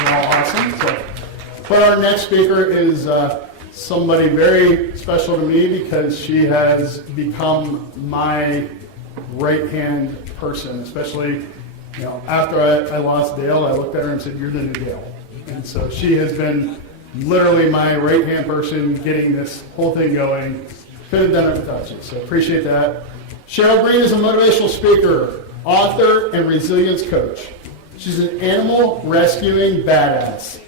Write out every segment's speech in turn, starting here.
You're all awesome. But our next speaker is somebody very special to me because she has become my right-hand person, especially after I lost Dale. I looked at her and said, "You're the new Dale." And so she has been literally my right-hand person getting this whole thing going. Couldn't have done it without you, so appreciate that. Sheryl Green is a motivational speaker, author, and resilience coach. She's an animal rescuing badass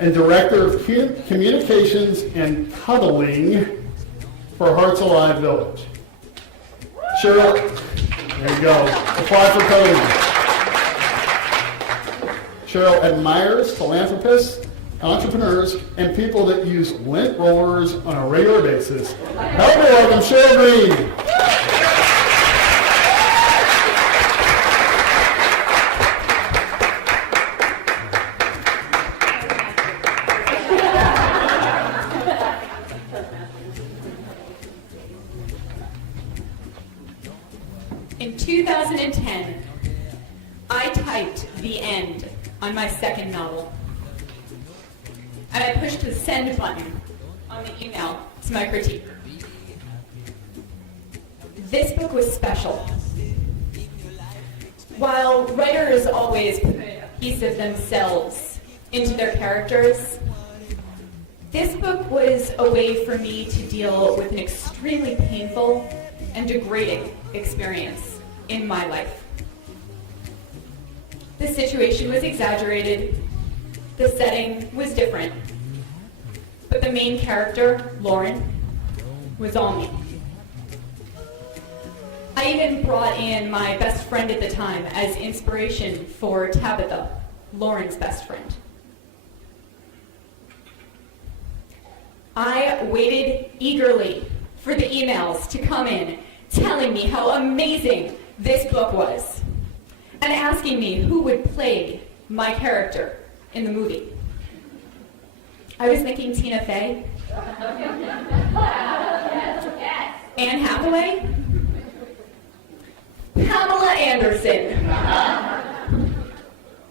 and director of communications and cuddling for Hearts Alive Village. Sheryl, there you go. Apply for cuddling. Sheryl admires philanthropists, entrepreneurs, and people that use lint rollers on a regular basis. Help me welcome Sheryl Green. In 2010, I typed the end on my second novel. And I pushed the send button on the email to my critique. This book was special. While writers always put a piece of themselves into their characters, this book was a way for me to deal with an extremely painful and degrading experience in my life. The situation was exaggerated. The setting was different. But the main character, Lauren, was all me. I even brought in my best friend at the time as inspiration for Tabitha, Lauren's best friend. I waited eagerly for the emails to come in telling me how amazing this book was and asking me who would play my character in the movie. I was thinking Tina Fey, Anne Hathaway, Pamela Anderson.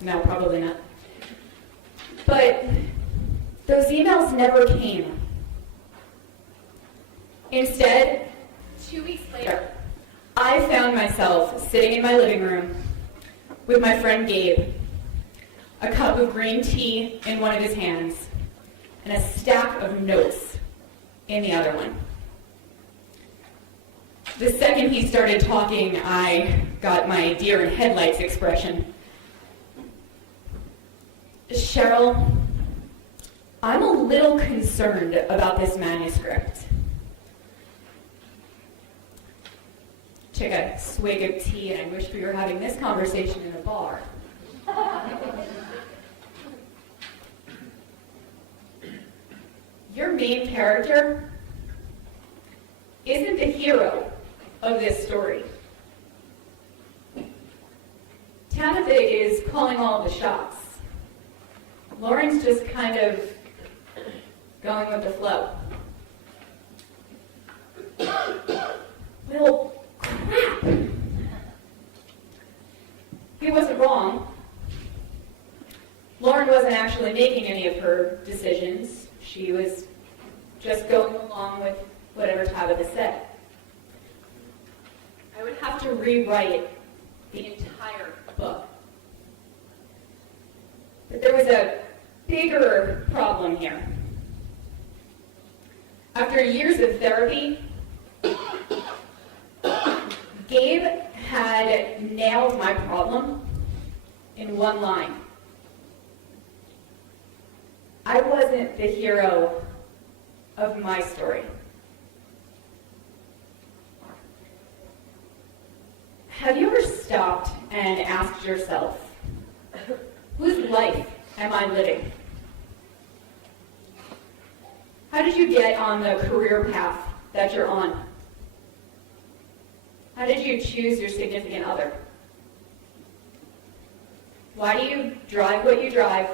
No, probably not. But those emails never came. Instead, 2 weeks later, I found myself sitting in my living room with my friend Gabe, a cup of green tea in one of his hands, and a stack of notes in the other one. The second he started talking, I got my deer in headlights expression. Sheryl, I'm a little concerned about this manuscript. Took a swig of tea, and I wished we were having this conversation in a bar. Your main character isn't the hero of this story. Tabitha is calling all the shots. Lauren's just kind of going with the flow. Well, crap. He wasn't wrong. Lauren wasn't actually making any of her decisions. She was just going along with whatever Tabitha said. I would have to rewrite the entire book. But there was a bigger problem here. After years of therapy, Gabe had nailed my problem in one line. I wasn't the hero of my story. Have you ever stopped and asked yourself, whose life am I living? How did you get on the career path that you're on? How did you choose your significant other? Why do you drive what you drive,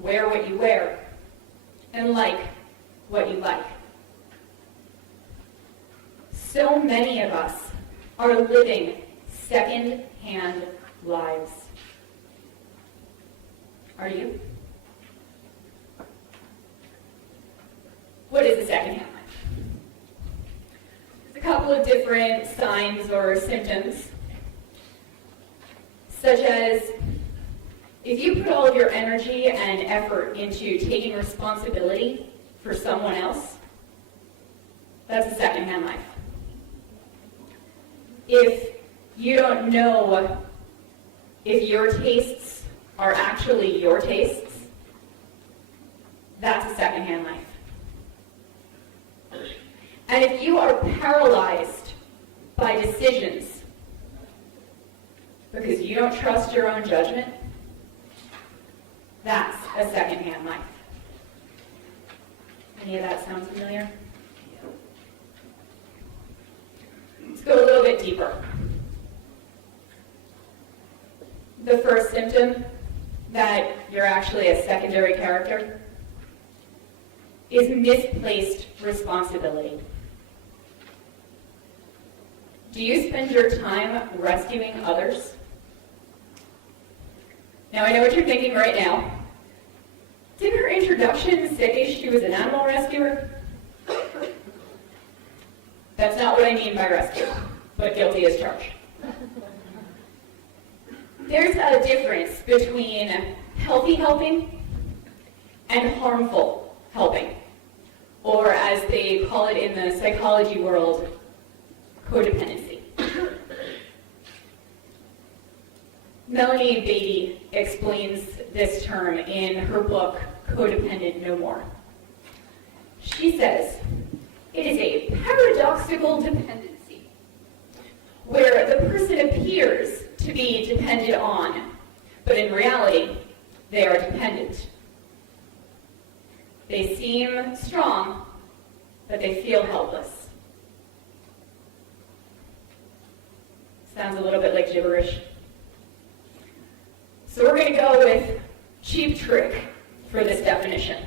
wear what you wear, and like what you like? So many of us are living second-hand lives. Are you? What is the secondhand life? There's a couple of different signs or symptoms, such as if you put all of your energy and effort into taking responsibility for someone else, that's a secondhand life. If you don't know if your tastes are actually your tastes, that's a secondhand life. And if you are paralyzed by decisions because you don't trust your own judgment, that's a secondhand life. Any of that sound familiar? Let's go a little bit deeper. The first symptom that you're actually a secondary character is misplaced responsibility. Do you spend your time rescuing others? Now, I know what you're thinking right now. Didn't her introduction say she was an animal rescuer? That's not what I mean by rescue, but guilty as charged. There's a difference between healthy helping and harmful helping, or as they call it in the psychology world, codependency. Melanie Beatty explains this term in her book, Codependent No More. She says, it is a paradoxical dependency, where the person appears to be depended on, but in reality, they are dependent. They seem strong, but they feel helpless. Sounds a little bit like gibberish. So we're going to go with Cheap Trick for this definition.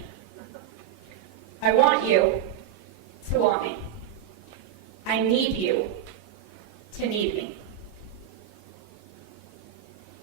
I want you to want me. I need you to need me.